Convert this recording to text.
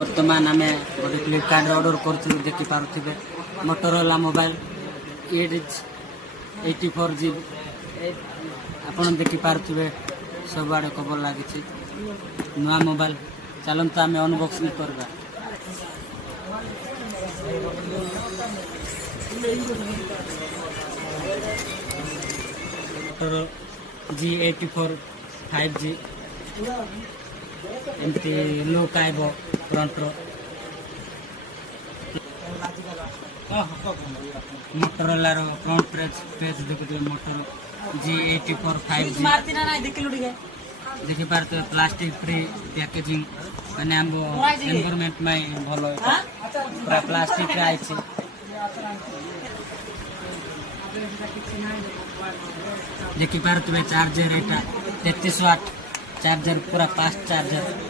बर्तमान आम गोटे फ्लिपकार्ट ऑर्डर कर देखी पारे मोटोरोला मोबाइल Edge 84GB आपड़ देखी पारे सब आड़े कवर लगी नुआ मोबाइल चलते आम अनबॉक्सिंग करवा। G84 5G एमती लुक आइब फ्रंट मोटोरोला फ्रंट पेज देखुए मोटर G84 5G देखी पारे प्लास्टिक फ्री पैकेजिंग मैंने हम एनवायरमेंट में भल पूरा प्लास्टिक आई देखी पारे चार्जर यहाँ 33 वाट चार्जर पूरा फास्ट चार्जर।